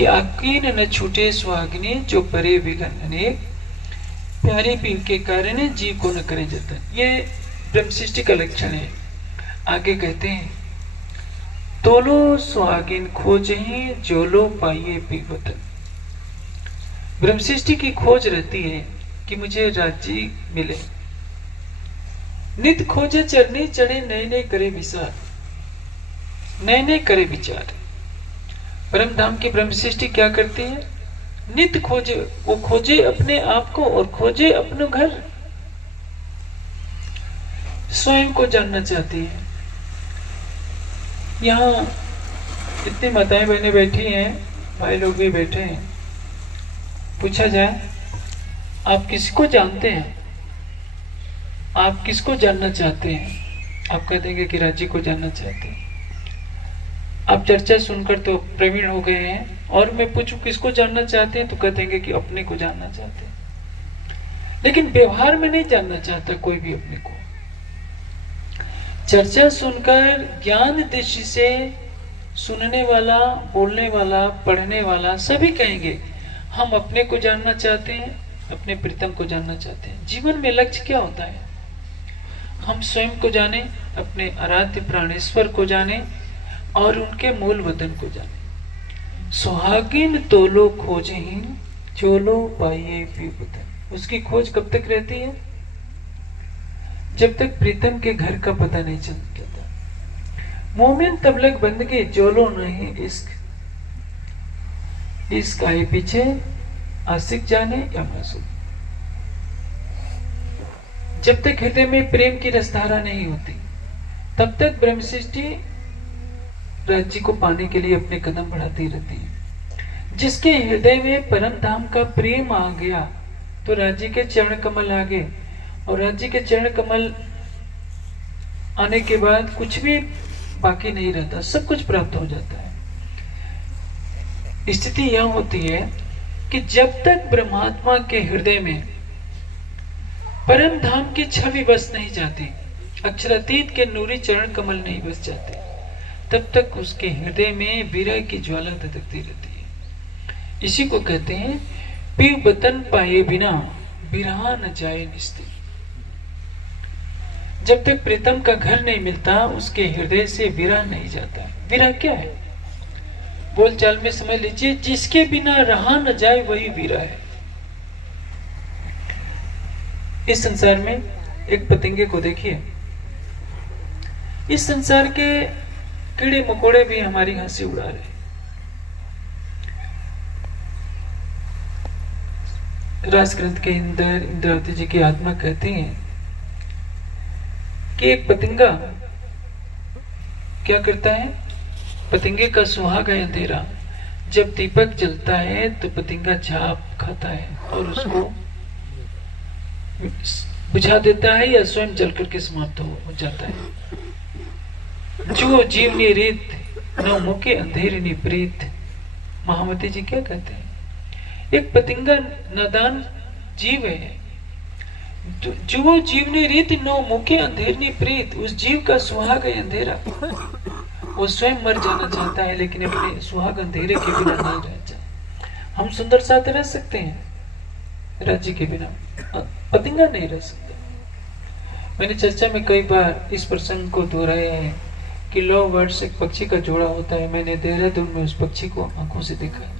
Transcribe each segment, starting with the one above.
कि आकीन न छूटे सुहागिनी, जो परे विघन अनेक, प्यारे पीर के कारण जीव को न करे जतन। ये ब्रह्म सृष्टि का लक्षण है। आगे कहते हैं, तोलो सुहागिन खोजहि, जो लो पाइए पी वतन। ब्रह्म सृष्टि की खोज रहती है कि मुझे राज्य मिले। नित खोजे चरनी चढ़े, नए नए करे विचार, नए नए करे विचार। परम धाम की ब्रह्म सृष्टि क्या करती है? नित खोजे, वो खोजे अपने आप को और खोजे अपना घर, स्वयं को जानना चाहती है। यहाँ इतनी माताएं बहनें बैठी हैं, भाई लोग भी बैठे हैं। पूछा जाए आप किसको जानते हैं, आप किसको जानना चाहते हैं? आप कह देंगे कि राज्य को जानना चाहते हैं। आप चर्चा सुनकर तो प्रवीण हो गए हैं, और मैं पूछूं किसको जानना चाहते हैं तो कह देंगे कि अपने को जानना चाहते हैं। लेकिन व्यवहार में नहीं जानना चाहता कोई भी अपने को। चर्चा सुनकर ज्ञान दृष्टि से सुनने वाला, बोलने वाला, पढ़ने वाला सभी कहेंगे हम अपने को जानना चाहते हैं, अपने प्रीतम को जानना चाहते हैं। जीवन में लक्ष्य क्या होता है? हम स्वयं को जाने, अपने आराध्य प्राणेश्वर को जाने और उनके मूल वतन को जाने। सुहागिन तोलो खोजहि, चोलो पाइए पी वतन। उसकी खोज कब तक रहती है? जब तक प्रीतम के घर का पता नहीं चलता। मोमिन तबलक बंदगी, जोलो नहीं इश्क, इश्क आए पीछे आशिक जाने या मासूम। जब तक हृदय में प्रेम की रसधारा नहीं होती, तब तक ब्रह्म सृष्टि राज्य को पाने के लिए अपने कदम बढ़ाती रहती है। जिसके हृदय में परम धाम का प्रेम आ गया तो राज्य के चरण कमल आ गए, और राज्य के चरण कमल आने के बाद कुछ भी बाकी नहीं रहता, सब कुछ प्राप्त हो जाता है। स्थिति यह होती है कि जब तक ब्रह्मात्मा के हृदय में परम धाम की छवि बस नहीं जाती, अक्षरातीत के नूरी चरण कमल नहीं बस जाते, तब तक उसके हृदय में विरह की ज्वाला धधकती रहती है। इसी को कहते हैं पीव बतन पाए बिना बिरहा न जाए निस्ती। जब तक प्रीतम का घर नहीं मिलता, उसके हृदय से विरह नहीं जाता। विरह क्या है? बोल चाल में समझ लीजिए, जिसके बिना रहा न जाए वही विरह है। इस संसार में एक पतंगे को देखिए, इस संसार के कीड़े मकोड़े भी हमारी हंसी उड़ा रहे। रास ग्रंथ के अंदर इंद्रावती जी की आत्मा कहती है कि एक पतंगा क्या करता है? पतंगे का सुहाग है अंधेरा। जब दीपक जलता है तो पतंगा झाप खाता है और उसको बुझा देता है या स्वयं जल करके समाप्त हो जाता है। जो जीवनी रीत न मुके अंधेरी नि प्रीत। महामती जी क्या कहते हैं? एक पतंगा नादान जीव है, जो जीवनी रीत नो मुखे अंधेरनी प्रीत। उस जीव का सुहाग है अंधेरा। वो स्वयं मर जाना चाहता है, लेकिन अपने सुहाग अंधेरे के बिना नहीं रह जाए। हम सुंदर साथ रह सकते हैं, राज्य के बिना पतंगा नहीं रह सकता। मैंने चर्चा में कई बार इस प्रसंग को दोहराया है कि लव बर्ड्स एक पक्षी का जोड़ा होता है। मैंने देहरादून में उस पक्षी को आंखों से देखा है।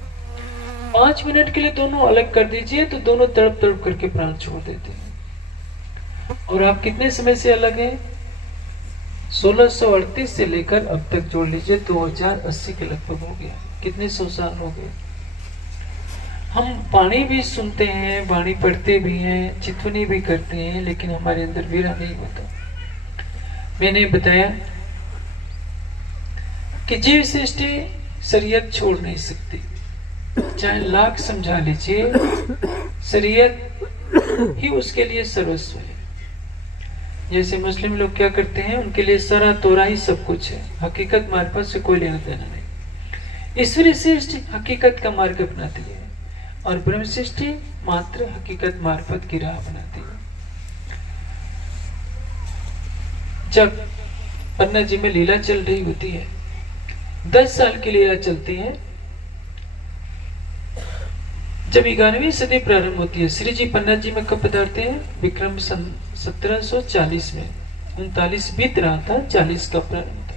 5 मिनट के लिए दोनों अलग कर दीजिए तो दोनों तड़प तड़प करके प्राण छोड़ देते हैं। और आप कितने समय से अलग हैं? 1638 से लेकर अब तक जोड़ लीजिए 2080 के लगभग हो गया। कितने 100 साल हो गए। हम वाणी भी सुनते हैं, वाणी पढ़ते भी हैं, चितवनी भी करते हैं, लेकिन हमारे अंदर विरह नहीं होता। मैंने बताया कि जीव सृष्टि शरीयत छोड़ नहीं सकती, चाहे लाख समझा लीजिए, शरीयत ही उसके लिए सर्वस्व है। जैसे मुस्लिम लोग क्या करते हैं, उनके लिए सरा तोरा ही सब कुछ है, हकीकत मार्फत से कोई लेना देना नहीं। ईश्वरीय सृष्टि हकीकत का मार्ग अपनाती है और ब्रह्म सृष्टि मात्र हकीकत मार्फत की राह बनाती है। जब पन्ना जी में लीला चल रही होती है, 10 साल की लीला चलती है, जब 11वीं सदी प्रारंभ होती है, श्री जी पन्ना जी में कब पधारते हैं? विक्रम सन 1740 में। 39 बीत रहा था, 40 का प्रारंभ था।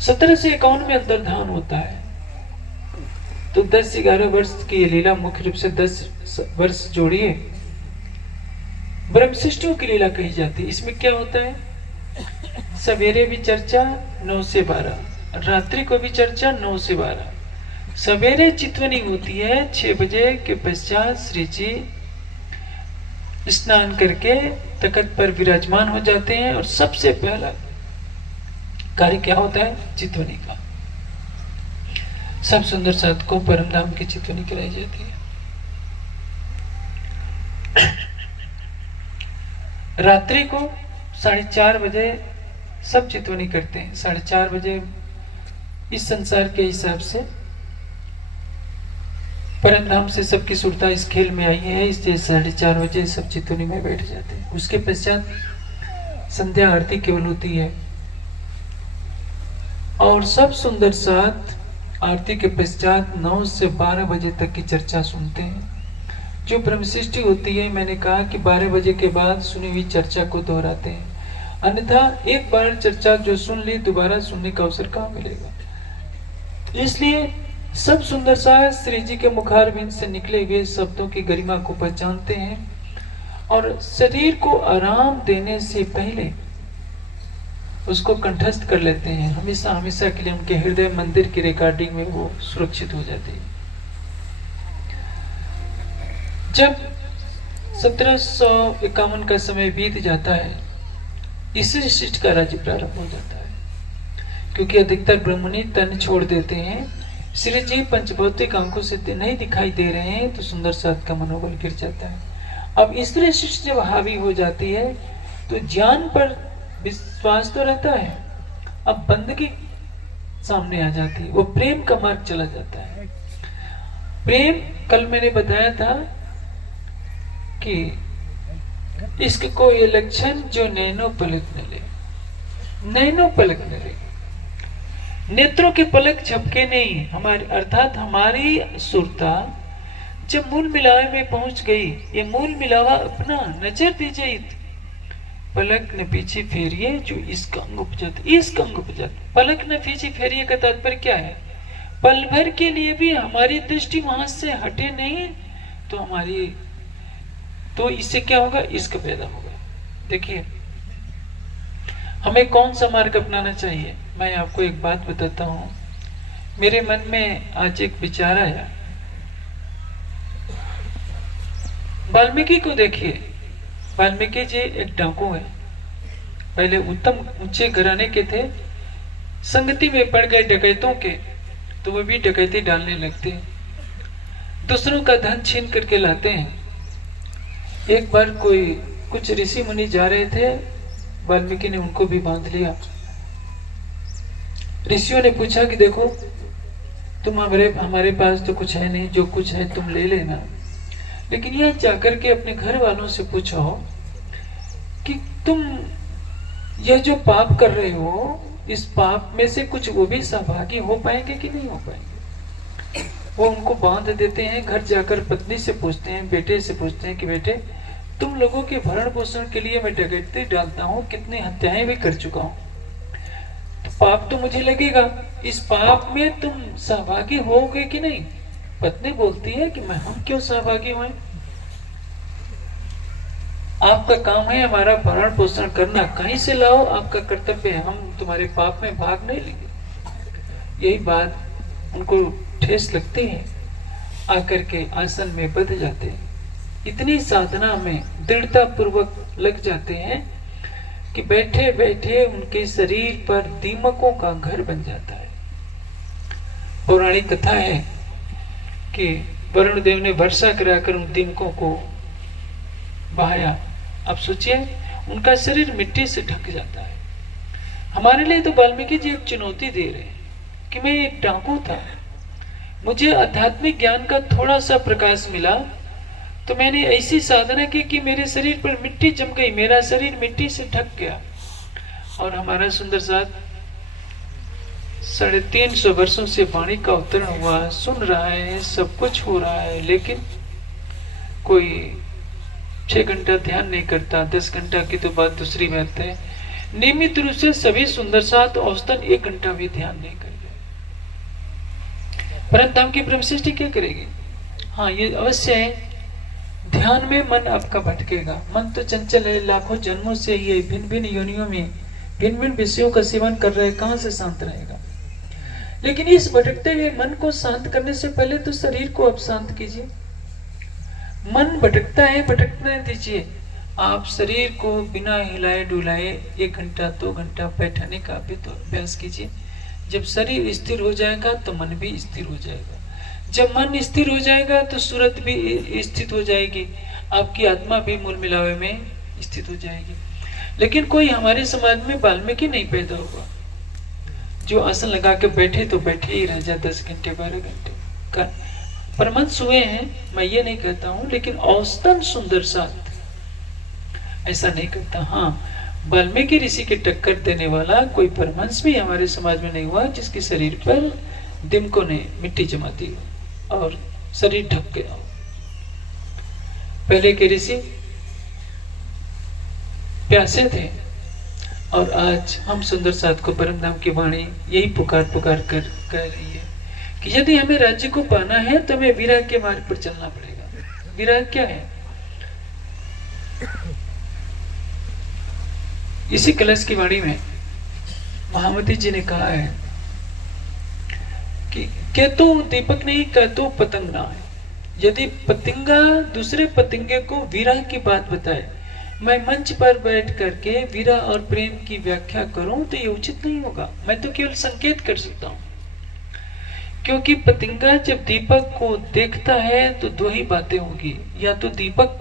1751 में अंतर्धान होता है। तो 10-11 वर्ष की लीला मुख्य रूप से 10 वर्ष जोड़िए ब्रह्म सृष्टियों की लीला कही जाती है। इसमें क्या होता है? सवेरे भी चर्चा 9 से 12, रात्रि को भी चर्चा 9 से 12। सवेरे चितवनी होती है 6 बजे के पश्चात श्री जी स्नान करके तख्त पर विराजमान हो जाते हैं और सबसे पहला कार्य क्या होता है? चितवनी का। सब सुंदर साधकों परम धाम की चितवनी कराई जाती है। रात्रि को 4:30 बजे सब चितवनी करते हैं। 4:30 बजे इस संसार के हिसाब से परम धाम से सबकी सुरता इस खेल में आई है, इसलिए 4:30 बजे सब चितवनी में बैठ जाते हैं। उसके पश्चात संध्या आरती केवल होती है और सब सुंदर साथ आरती के पश्चात 9 से 12 बजे तक की चर्चा सुनते हैं। जो ब्रह्म सृष्टि होती है, मैंने कहा कि 12 बजे के बाद सुनी हुई चर्चा को दोहराते हैं, अन्यथा एक बार चर्चा जो सुन ली दोबारा सुनने का अवसर कहाँ मिलेगा। इसलिए सब सुंदर साथ श्री जी के मुखारबिंद से निकले हुए शब्दों की गरिमा को पहचानते हैं और शरीर को आराम देने से पहले उसको कंठस्थ कर लेते हैं। हमेशा हमेशा के लिए उनके हृदय मंदिर की रिकॉर्डिंग में वो सुरक्षित हो जाती है। जब 1751 का समय बीत जाता है, इसी शिष्ट का राज्य प्रारंभ हो जाता है, क्योंकि अधिकतर ब्राह्मणी तन छोड़ देते हैं। श्री जी पंचभौतिक आंखों से नहीं दिखाई दे रहे हैं तो सुंदर साथ का मनोबल गिर जाता है। अब स्त्री शिष्ट जब हावी हो जाती है तो ज्ञान पर विश्वास तो रहता है, अब बंदगी सामने आ जाती है, वो प्रेम का मार्ग चला जाता है। प्रेम, कल मैंने बताया था कि इश्क को ये लक्षण जो नैनो पलक न ले, नैनो पलक न ले, नेत्रों के पलक झपके नहीं। हमारी अर्थात हमारी सुरता जब मूल मिलावे में पहुंच गई, ये मूल मिलावा अपना नजर दीजिए, पलक न पीछे फेरिए जो इसका अंग उपजत, इसका अंग उपजत। पलक न पीछे फेरिए का तात्पर्य क्या है? पल भर के लिए भी हमारी दृष्टि वहां से हटे नहीं तो हमारी, तो इससे क्या होगा? इसका पैदा होगा। देखिए हमें कौन सा मार्ग अपनाना चाहिए। मैं आपको एक बात बताता हूं, मेरे मन में आज एक विचार आया। वाल्मीकि को देखिए, वाल्मीकि जी एक डाकू है, पहले उत्तम ऊंचे घराने के थे, संगति में पड़ गए डकैतों के तो वो भी डकैती डालने लगते हैं, दूसरों का धन छीन करके लाते हैं। एक बार कुछ ऋषि मुनि जा रहे थे, वाल्मीकि ने उनको भी बांध लिया। ऋषियों ने पूछा कि देखो तुम हमारे पास तो कुछ है नहीं, जो कुछ है तुम ले लेना, लेकिन यह जाकर के अपने घर वालों से पूछो कि तुम यह जो पाप कर रहे हो, इस पाप में से कुछ वो भी सहभागी हो पाएंगे कि नहीं हो पाएंगे। वो उनको बांध देते हैं। घर जाकर पत्नी से पूछते हैं, बेटे से पूछते हैं कि बेटे तुम लोगों के भरण पोषण के लिए मैं डकैती डालता हूँ, कितनी हत्याएं भी कर चुका हूँ, तो पाप तो मुझे लगेगा, इस पाप में तुम सहभागी होगे कि नहीं। पत्नी बोलती है कि मैं हम क्यों सहभागी हुए, आपका काम है हमारा भरण पोषण करना, कहीं से लाओ, आपका कर्तव्य है, हम तुम्हारे पाप में भाग नहीं लेंगे। यही बात उनको ठेस लगती है, आकर के आसन में बंध जाते हैं, इतनी साधना में दृढ़ता पूर्वक लग जाते हैं कि बैठे बैठे उनके शरीर पर दीमकों का घर बन जाता है। पौराणिक कथा है कि वरुण देव ने वर्षा कराकर उन दीमकों को बहाया। अब सोचिए उनका शरीर मिट्टी से ढक जाता है। हमारे लिए तो वाल्मीकि जी एक चुनौती दे रहे हैं कि मैं एक डाकू था, मुझे आध्यात्मिक ज्ञान का थोड़ा सा प्रकाश मिला तो मैंने ऐसी साधना की कि मेरे शरीर पर मिट्टी जम गई, मेरा शरीर मिट्टी से ढक गया। और हमारा सुंदर साथ 350 वर्षों से वाणी का अवतरण हुआ, सुन रहा है, सब कुछ हो रहा है, लेकिन कोई 6 घंटा ध्यान नहीं करता। 10 घंटा की तो बात दूसरी बात है। नियमित रूप से सभी सुंदर साथ औसतन 1 घंटा भी ध्यान नहीं कर रहे, परम धाम की ब्रह्म सृष्टि क्या करेगी? हाँ, ये अवश्य है, ध्यान में मन आपका भटकेगा। मन तो चंचल है, लाखों जन्मों से ही भिन्न भिन्न योनियों में भिन्न भिन्न विषयों का सेवन कर रहे, कहां से शांत रहेगा? लेकिन इस भटकते हुए मन को शांत करने से पहले तो शरीर को आप शांत कीजिए। मन भटकता है, भटकने दीजिए। आप शरीर को बिना हिलाए डुलाए 1 घंटा 2 घंटा बैठाने का भी तो अभ्यास कीजिए। जब शरीर स्थिर हो जाएगा तो मन भी स्थिर हो जाएगा। जब मन स्थिर हो जाएगा तो सूरत भी स्थित हो जाएगी, आपकी आत्मा भी मूल मिलावे में स्थित हो जाएगी। लेकिन कोई हमारे समाज में वाल्मीकि नहीं पैदा हुआ जो आसन लगा के बैठे तो बैठे ही रह जाए 10 घंटे 12 घंटे का। परमहंस हुए हैं, मैं ये नहीं कहता हूं, लेकिन औसतन सुंदर साथ ऐसा नहीं करता। हाँ, वाल्मीकि ऋषि के टक्कर देने वाला कोई परमहंस भी हमारे समाज में नहीं हुआ जिसके शरीर पर दिमकों ने मिट्टी जमा दी और शरीर ढक गया। पहले के ऋषि प्यासे थे और आज हम सुंदर साथ को परम धाम की वाणी यही पुकार पुकार कर कह रही है कि यदि हमें राज्य को पाना है तो हमें विराग के मार्ग पर चलना पड़ेगा। विराग क्या है? इसी कलश की वाणी में महामती जी ने कहा है कि केतु दीपक नहीं, केतु पतंग ना है। यदि पतंगा दूसरे पतंगे को विरह की बात बताए, मैं मंच पर बैठ करके विरह और प्रेम की व्याख्या करूं तो ये उचित नहीं होगा। मैं तो केवल संकेत कर सकता हूं, क्योंकि पतंगा जब दीपक को देखता है तो 2 ही बातें होगी, या तो दीपक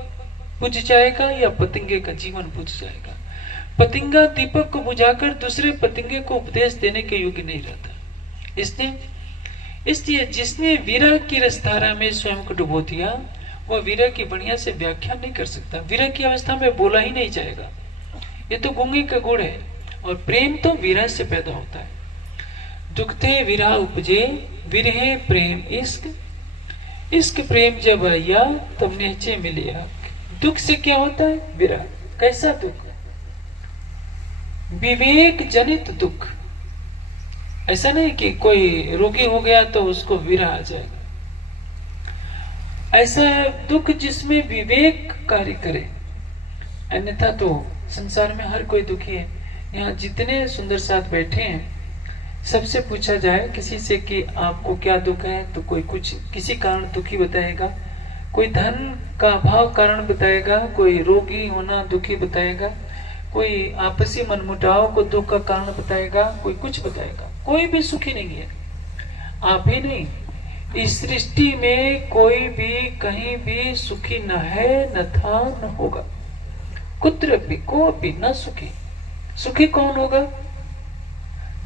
बुझ जाएगा या पतंगे का जीवन बुझ जाएगा। पतंगा दीपक को बुझाकर दूसरे पतंगे को उपदेश देने के योग्य नहीं रहता। इसलिए जिसने विरह की रसधारा में स्वयं को डुबो दिया वह विरह की बढ़िया से व्याख्या नहीं कर सकता। विरह की अवस्था में बोला ही नहीं जाएगा, ये तो गूंगे का गुण है। और प्रेम तो विरह से पैदा होता है। दुखते विरह उपजे, विरहे प्रेम इश्क, इश्क प्रेम जब आया तब नेचे मिलिया। दुख से क्या होता है? विरह। कैसा दुख? विवेक जनित दुख। ऐसा नहीं कि कोई रोगी हो गया तो उसको विरह आ जाएगा। ऐसा दुख जिसमें विवेक कार्य करे, अन्यथा तो संसार में हर कोई दुखी है। यहाँ जितने सुंदर साथ बैठे हैं सबसे पूछा जाए किसी से कि आपको क्या दुख है, तो कोई कुछ किसी कारण दुखी बताएगा, कोई धन का अभाव कारण बताएगा, कोई रोगी होना दुखी बताएगा, कोई आपसी मनमुटाव को दुख का कारण बताएगा, कोई कुछ बताएगा। कोई भी सुखी नहीं है, आप ही नहीं, इस सृष्टि में कोई भी कहीं भी सुखी न है, न था, न होगा। कुत्र भी को भी न सुखी। सुखी कौन होगा?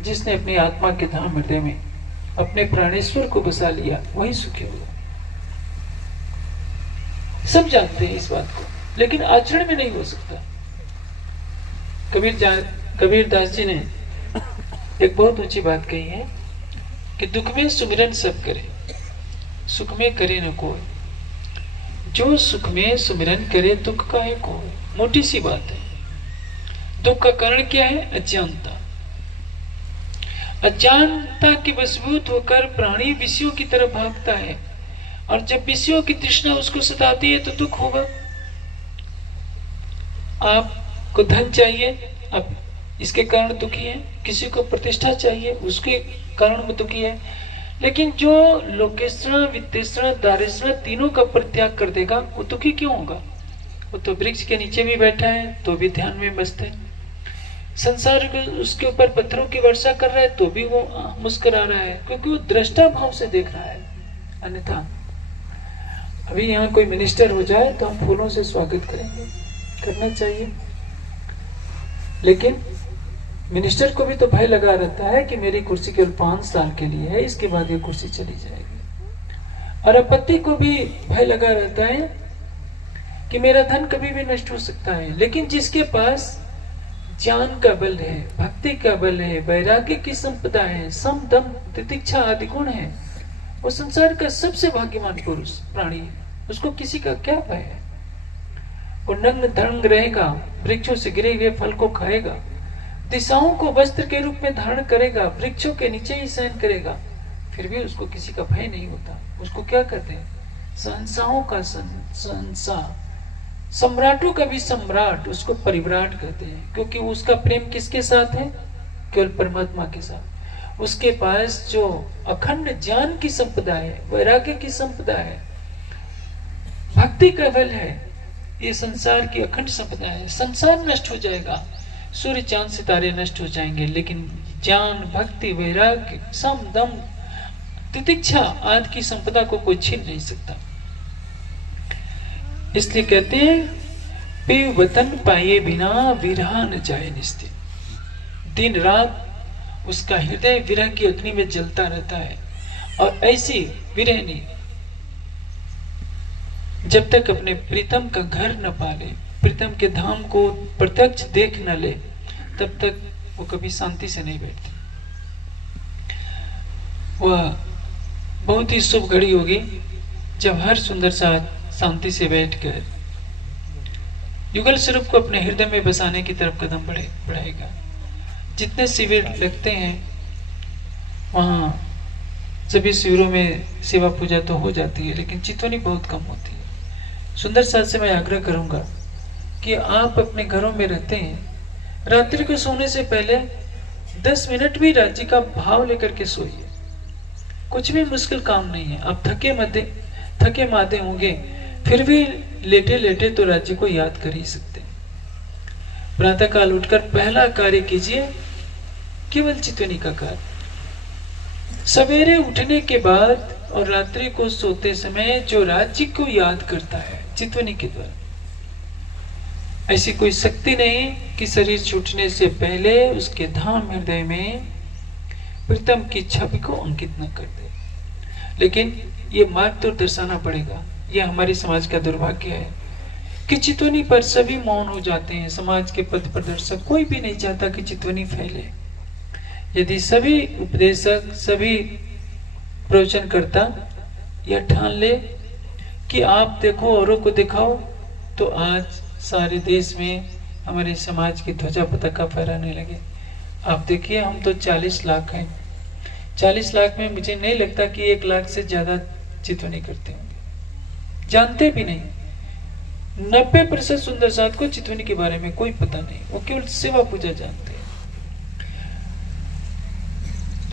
जिसने अपनी आत्मा के धाम हृदय में अपने प्राणेश्वर को बसा लिया, वही सुखी होगा। सब जानते हैं इस बात को, लेकिन आचरण में नहीं हो सकता। कबीर दास जी ने एक बहुत ऊंची बात कही है कि दुख में सुमिरन सब करे, सुख में करे न कोई। जो सुख में सुमिरन करे दुख का है कोई। मोटी सी बात है। दुख का कारण क्या है? अज्ञानता। अज्ञानता के वशीभूत होकर प्राणी विषयों की तरफ भागता है, और जब विषयों की तृष्णा उसको सताती है तो दुख होगा। आपको धन चाहिए, अब इसके कारण दुखी है। किसी को प्रतिष्ठा चाहिए, उसके कारण वो दुखी है। लेकिन जो लोकेशण, वित्तेषण, दारेषण तीनों का परित्याग कर देगा वो दुखी क्यों होगा? वो तो वृक्ष के नीचे भी बैठा है तो भी ध्यान में मस्त है। संसार उसके ऊपर पत्थरों की वर्षा कर रहा है तो भी वो मुस्कुरा रहा है, क्योंकि वो दृष्टा भाव से देख रहा है। अन्यथा अभी यहाँ कोई मिनिस्टर हो जाए तो हम फूलों से स्वागत करेंगे, करना चाहिए। लेकिन मिनिस्टर को भी तो भय लगा रहता है कि मेरी कुर्सी केवल 5 साल के लिए है, इसके बाद ये कुर्सी चली जाएगी। और अपत्ति को भी भय लगा रहता है कि मेरा धन कभी भी नष्ट हो सकता है। लेकिन जिसके पास ज्ञान का बल है, भक्ति का बल है, वैराग्य की संपदा है, सम दम तितिक्षा आदि गुण है, वो संसार का सबसे भाग्यवान पुरुष प्राणी है। उसको किसी का क्या भय है? वो नंग धड़ंग रहेगा, वृक्षों से गिरे हुए फल को खाएगा, दिशाओं को वस्त्र के रूप में धारण करेगा, वृक्षों के नीचे ही शयन करेगा, फिर भी उसको किसी का भय नहीं होता। उसको क्या कहते हैं? संसाओं का संसा, सम्राटों का भी सम्राट, उसको परिव्राट कहते हैं, क्योंकि उसका प्रेम किसके साथ है? केवल परमात्मा के साथ। उसके पास जो अखंड ज्ञान की संपदा है, वैराग्य की संपदा है, भक्ति का बल है, ये संसार की अखंड संपदा है। संसार नष्ट हो जाएगा, सूर्य चांद सितारे नष्ट हो जाएंगे, लेकिन ज्ञान, भक्ति, वैराग्य, सम दम तितिक्षा आदि की संपदा को कोई छीन नहीं सकता। इसलिए कहते हैं पीव वतन पाए बिना विरहा न जाए निस्ते। दिन रात उसका हृदय विरह की अग्नि में जलता रहता है, और ऐसी विरह नहीं, जब तक अपने प्रीतम का घर न पाले, प्रीतम के धाम को प्रत्यक्ष देख न ले, तब तक वो कभी शांति से नहीं बैठती। वह बहुत ही शुभ घड़ी होगी जब हर सुंदर साथ शांति से बैठकर युगल स्वरूप को अपने हृदय में बसाने की तरफ कदम बढ़ाएगा। जितने शिविर लगते हैं वहां सभी शिविरों में सेवा पूजा तो हो जाती है, लेकिन चितवनी बहुत कम होती है। सुंदर साथ से मैं आग्रह करूंगा कि आप अपने घरों में रहते हैं, रात्रि को सोने से पहले 10 मिनट भी राज्य का भाव लेकर के सोइए। कुछ भी मुश्किल काम नहीं है। आप थके मादे होंगे, फिर भी लेटे लेटे तो राज्य को याद कर ही सकते हैं। प्रातः काल उठकर पहला कार्य कीजिए केवल चितवनी का कार्य। सवेरे उठने के बाद और रात्रि को सोते समय जो राज्य को याद करता है चितवनी के द्वारा, ऐसी कोई शक्ति नहीं कि शरीर छूटने से पहले उसके धाम हृदय में प्रीतम की छवि को अंकित न कर दे। लेकिन ये मार्ग तो दर्शाना पड़ेगा। ये हमारे समाज का दुर्भाग्य है कि चितवनी पर सभी मौन हो जाते हैं। समाज के पथ प्रदर्शक कोई भी नहीं चाहता कि चितवनी फैले। यदि सभी उपदेशक, सभी प्रवचनकर्ता यह ठान ले कि आप देखो औरों को दिखाओ, तो आज सारे देश में हमारे समाज की ध्वजा पताका फहराने लगे। आप देखिए, हम तो 40 लाख हैं। 40 लाख में मुझे नहीं लगता कि 1 लाख से ज्यादा चितवनी करते होंगे, जानते भी नहीं। 90% सुंदर साथ को चितवनी के बारे में कोई पता नहीं, वो केवल सेवा पूजा जानते हैं।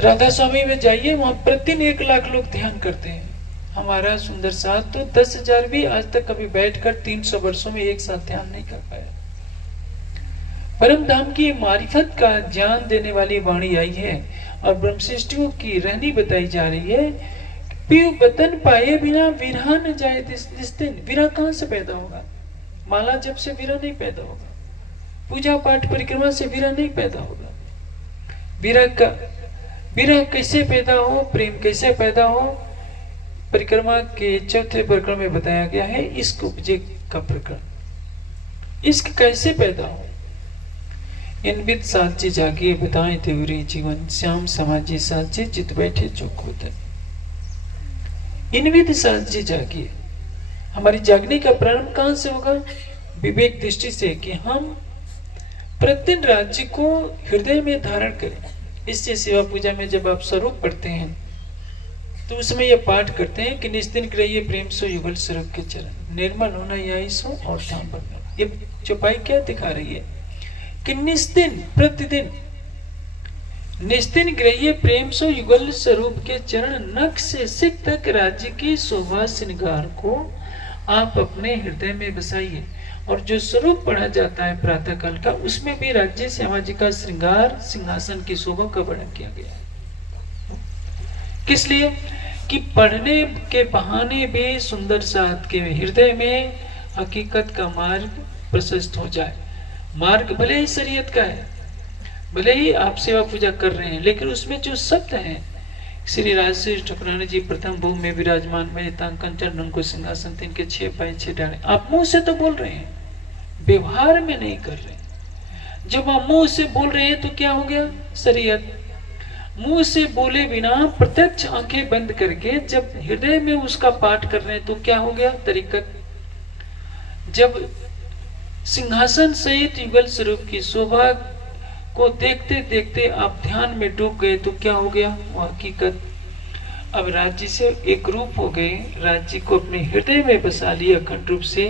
राधा स्वामी में जाइए, वहां प्रतिदिन 1 लाख लोग ध्यान करते हैं। हमारा सुंदर साथ तो 10,000 भी आज तक कभी बैठकर 300 वर्षों में एक साथ ध्यान नहीं कर पाया। परम धाम की मारिफत का ज्ञान देने वाली वाणी आई है और ब्रह्मश्रेष्ठियों की रहनी बताई जा रही है। पीव बतन पाए बिना विरहा न जाए निस्तिन। विरह कहां से पैदा होगा? माला जप से विरह नहीं पैदा होगा, पूजा पाठ परिक्रमा से विरह नहीं पैदा होगा। विरह कैसे पैदा हो, प्रेम कैसे पैदा हो, परिक्रमा के 4थे प्रकरण में बताया गया है। इश्क उपजे का प्रकरण, इश्क कैसे पैदा हो। इनविद साची जागिए बताएं तेवरी जीवन, श्याम समाजी साची चित बैठे चौक होता। इनविद साची जागिए। हमारी जागने का प्रारंभ कहां से होगा? विवेक दृष्टि से, कि हम प्रतिदिन राज्य को हृदय में धारण करें। इससे सेवा पूजा में जब आप स्वरूप पढ़ते हैं तो उसमें यह पाठ करते हैं कि निस्दिन रहिए प्रेम सो युगल स्वरूप के चरण, निर्मल होना यही सो और ध्यान बनना। ये चौपाई क्या दिखा रही है कि निस्दिन, प्रतिदिन निस्दिन ग्रहिए प्रेम सो युगल स्वरूप के चरण, नख से सिख तक राज्य की शोभा श्रृंगार को आप अपने हृदय में बसाइए। और जो स्वरूप पढ़ा जाता है प्रातः काल का, उसमें भी राज्य श्यामा जी का श्रृंगार, सिंहासन की शोभा का वर्णन किया गया है। किस लिए? कि पढ़ने के बहाने भी सुंदर साथ के हृदय में हकीकत का मार्ग प्रशस्त हो जाए। मार्ग भले ही शरीयत का है, भले ही आप सेवा पूजा कर रहे हैं, लेकिन उसमें जो शब्द हैं, श्री राजश्री ठकुरानी जी प्रथम भूमि में विराजमान में कंचन रंगो सिंहासन, तीन के 6 पाए 6 डाले, आप मुंह से तो बोल रहे हैं, व्यवहार में नहीं कर रहे। जब आप मुंह से बोल रहे हैं तो क्या हो गया? शरीयत। मुंह से बोले बिना प्रत्यक्ष आंखें बंद करके जब हृदय में उसका पाठ कर रहे हैं तो क्या हो गया? तरीकत। जब सिंहासन सहित युगल स्वरूप की शोभा को देखते देखते आप ध्यान में डूब गए तो क्या हो गया? वो हकीकत। अब राज्य से एक रूप हो गए, राज्य को अपने हृदय में बसा लिया, अखंड रूप से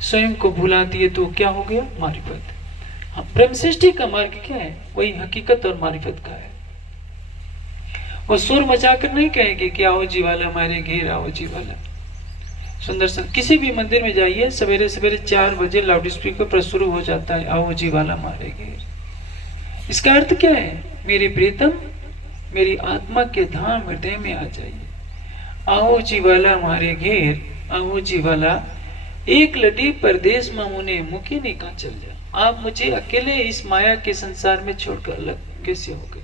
स्वयं को भुला दिए तो क्या हो गया? मारिफत। ब्रह्म सृष्टि का मार्ग क्या है? वही हकीकत और मारिफत का है। वो सुर मचाकर नहीं कहेंगे कि आओ जीवाला हमारे घेर, आओ जीवाला। सुंदर सा किसी भी मंदिर में जाइए, सवेरे सवेरे 4 बजे लाउड स्पीकर पर शुरू हो जाता है, आओ जीवाला हमारे घेर। इसका अर्थ क्या है? मेरे प्रीतम मेरी आत्मा के धाम हृदय में आ जाइए, आओ जीवाला हमारे घेर, आओ जीवाला एक लड़ी परदेश मामूने मुखी निका चल जा। आप मुझे अकेले इस माया के संसार में छोड़कर अलग कैसे हो गए?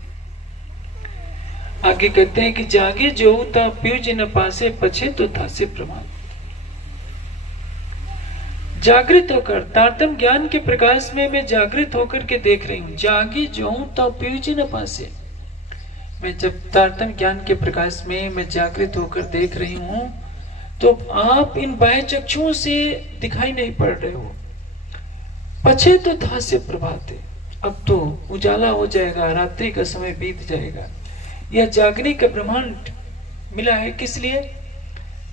आगे कहते हैं कि जागे जो ता पीऊ जिन पासे पछे तो था से प्रमाण। जागृत होकर तारतम ज्ञान के प्रकाश में मैं जागृत होकर के देख रही हूं। जागे जो हूं तो पीऊ जिन पासे, मैं जब तारतम ज्ञान के प्रकाश में मैं जागृत होकर देख रही हूं तो आप इन बाह्य चक्षुओं से दिखाई नहीं पड़ रहे हो। पछे तो था से प्रभाते, अब तो उजाला हो जाएगा, रात्रि का समय बीत जाएगा। यह जागने का ब्रह्मांड मिला है किस लिए?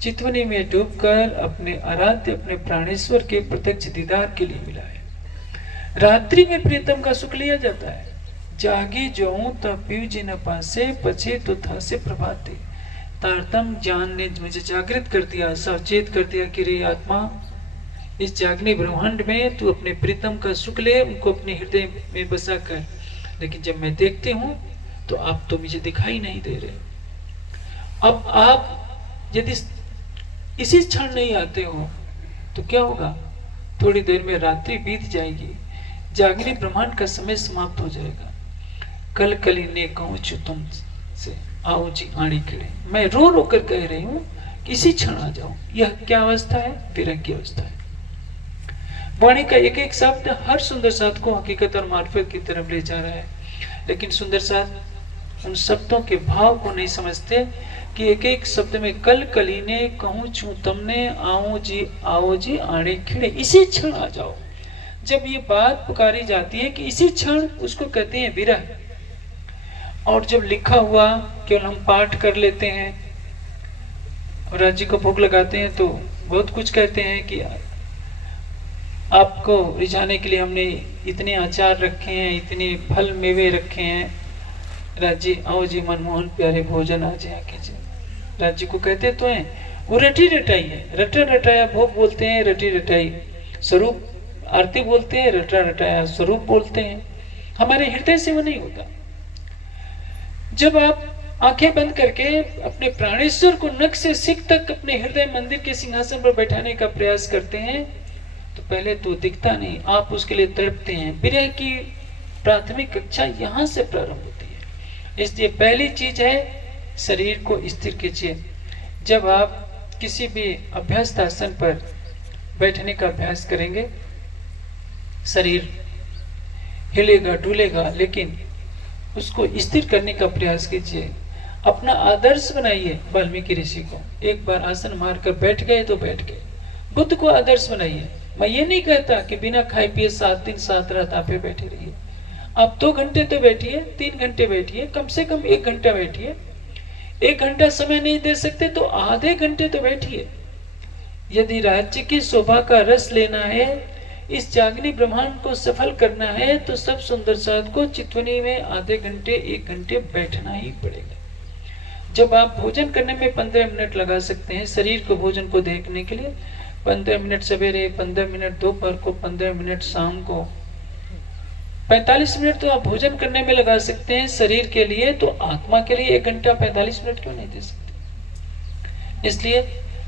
चितवनी में डूबकर अपने आराध्य अपने प्राणेश्वर के प्रत्यक्ष दीदार के लिए मिला है। रात्रि में प्रीतम का सुख लिया जाता है। जागी जो तब पीऊ जी न पासे, पछे तो था से प्रभाते। तारतम ज्ञान ने मुझे जागृत कर दिया, सचेत कर दिया कि रे आत्मा, इस जागने ब्रह्मांड में तू अपने प्रीतम का सुख ले, उनको अपने हृदय में बसा कर। लेकिन जब मैं देखती हूँ तो आप तो मुझे दिखाई नहीं दे रहे। अब आप यदि इसी क्षण नहीं आते हो तो क्या होगा? थोड़ी देर में रात्रि बीत जाएगी, जागने ब्रह्मांड का समय समाप्त हो जाएगा। कल कली ने कहूँ तुम से, आओ जी आड़ी खिड़े। मैं रो रो कर कह रही हूँ कि इसी क्षण आ जाओ। यह क्या अवस्था है? विरह की अवस्था है। वाणी का एक एक शब्द हर सुंदर साथ को हकीकत और मार्फत की तरफ ले जा रहा है, लेकिन सुंदर साथ उन शब्दों के भाव को नहीं समझते कि एक एक शब्द में कल कलीने कहूँ छू तुमने, आओ जी आड़े खिड़े, इसी क्षण आ जाओ। जब ये बात पुकारी जाती है कि इसी क्षण, उसको कहते हैं विरह। और जब लिखा हुआ केवल हम पाठ कर लेते हैं और राज्य को भोग लगाते हैं तो बहुत कुछ कहते हैं कि आपको रिझाने के लिए हमने इतने आचार रखे हैं, इतने फल मेवे रखे हैं। राज्य आओ जी मनमोहन प्यारे भोजन आज आके जी। राज्य को कहते तो हैं, वो रटी रटाई है, रटा रटाया भोग बोलते हैं, रटी रटाई स्वरूप आरती बोलते हैं, रटा रटाया स्वरूप बोलते हैं। हमारे हृदय से वो नहीं होता। जब आप आंखें बंद करके अपने प्राणेश्वर को नख से सिख तक अपने हृदय मंदिर के सिंहासन पर बैठाने का प्रयास करते हैं तो पहले तो दिखता नहीं, आप उसके लिए तड़पते हैं। विरह की प्राथमिक कक्षा यहां से प्रारंभ होती है। इसलिए पहली चीज है शरीर को स्थिर कीजिए। जब आप किसी भी अभ्यस्त आसन पर बैठने का अभ्यास करेंगे, शरीर हिलेगा डुलेगा, लेकिन उसको स्थिर करने का प्रयास कीजिए। अपना आदर्श बनाइए वाल्मीकि ऋषि को। एक बार आसन मारकर बैठ गए तो बैठ गए। बुद्ध को आदर्श बनाइए। मैं ये नहीं कहता कि बिना खाए पिए 7 दिन 7 रात आप बैठे रहिए। आप 2 घंटे तो बैठिए, 3 घंटे बैठिए, कम से कम 1 घंटा बैठिए। 1 घंटा समय नहीं दे सकते तो आधे घंटे तो बैठिए। यदि राज्य की शोभा का रस लेना है, इस जागनी ब्रह्मांड को सफल करना है, तो सब सुंदर साध को चितवनी में आधे घंटे 1 घंटे बैठना ही पड़ेगा। जब आप भोजन करने में 15 मिनट लगा सकते हैं, शरीर को भोजन को देखने के लिए 15 मिनट सवेरे, 15 मिनट दोपहर को, 15 मिनट शाम को, 45 मिनट तो आप भोजन करने में लगा सकते हैं शरीर के लिए, तो आत्मा के लिए 1 घंटा 45 मिनट क्यों नहीं दे सकते? इसलिए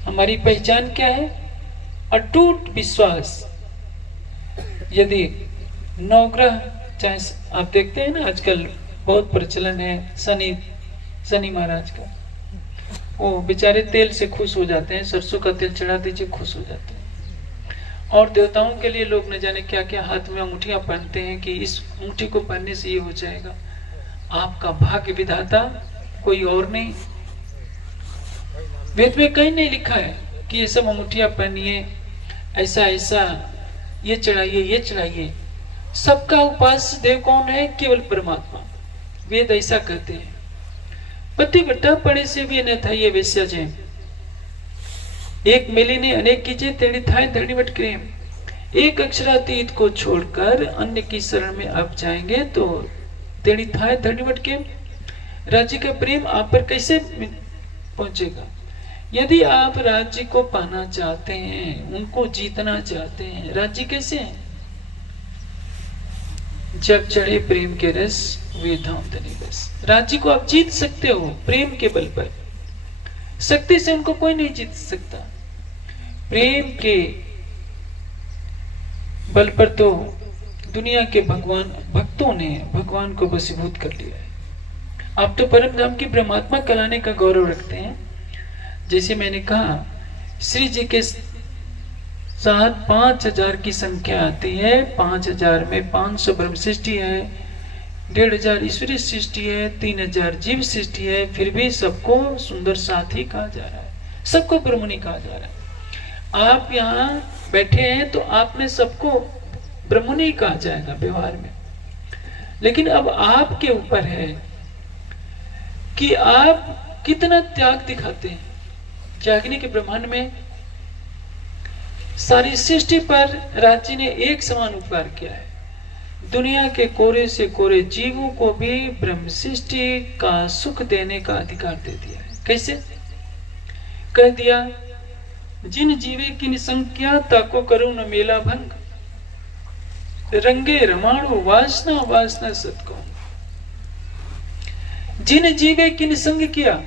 हमारी पहचान क्या है? अटूट विश्वास। यदि नवग्रह, चाहे आप देखते हैं ना आजकल बहुत प्रचलन है शनि महाराज का, वो बेचारे तेल से खुश हो जाते हैं, सरसों का तेल चढ़ा दीजिए खुश हो जाते हैं। और देवताओं के लिए लोग न जाने क्या क्या हाथ में अंगूठियां पहनते हैं कि इस अंगूठी को पहनने से ये हो जाएगा। आपका भाग्य विधाता कोई और नहीं। वेद में कहीं नहीं लिखा है कि ये सब अंगूठियां पहनिए, ऐसा ऐसा, ये चढ़ाइए ये चढ़ाइए। सबका उपास्य देव कौन है? केवल परमात्मा। वेद ऐसा कहते हैं। पतिव्रता पड़े से भी न था ये वेश्या जे, एक मेली ने अनेक कीजे तेरी थाय धरणीवट क्रेम। एक अक्षरातीत को छोड़कर अन्य की शरण में आप जाएंगे तो तेरी थाय धरणीवट के राज्य का प्रेम आप पर कैसे पहुंचेगा? यदि आप राज्य को पाना चाहते हैं, उनको जीतना चाहते हैं, राज्य कैसे है? जब चढ़े प्रेम के रस वे धाम धनी बस। राज्य को आप जीत सकते हो प्रेम के बल पर, शक्ति से उनको कोई नहीं जीत सकता। प्रेम के बल पर तो दुनिया के भक्तों ने भगवान को वशीभूत कर लिया है। आप तो परम धाम की ब्रह्मात्मा कहलाने का गौरव रखते हैं। जैसे मैंने कहा, श्री जी के साथ 5000 की संख्या आती है। 5000 में 500 ब्रह्म सृष्टि है, 1500 ईश्वरीय सृष्टि है, 3000 जीव सृष्टि है। फिर भी सबको सुंदर साथी कहा जा रहा है, सबको ब्रह्मणी कहा जा रहा है। आप यहाँ बैठे हैं तो आपने सबको ब्रह्मणी कहा जाएगा व्यवहार में। लेकिन अब आपके ऊपर है कि आप कितना त्याग दिखाते हैं। जागने के ब्रह्मांड में सारी सृष्टि पर राज्य ने एक समान उपकार किया है। दुनिया के कोरे से कोरे जीवों को भी ब्रह्म सृष्टि का सुख देने का अधिकार दे दिया है। कैसे? कह दिया, जिन जीवे की निसंख्या ताको करो न मेला भंग, रंगे रमाणु वासना वासना सत्कौ। जिन जीवे की निसंग किया,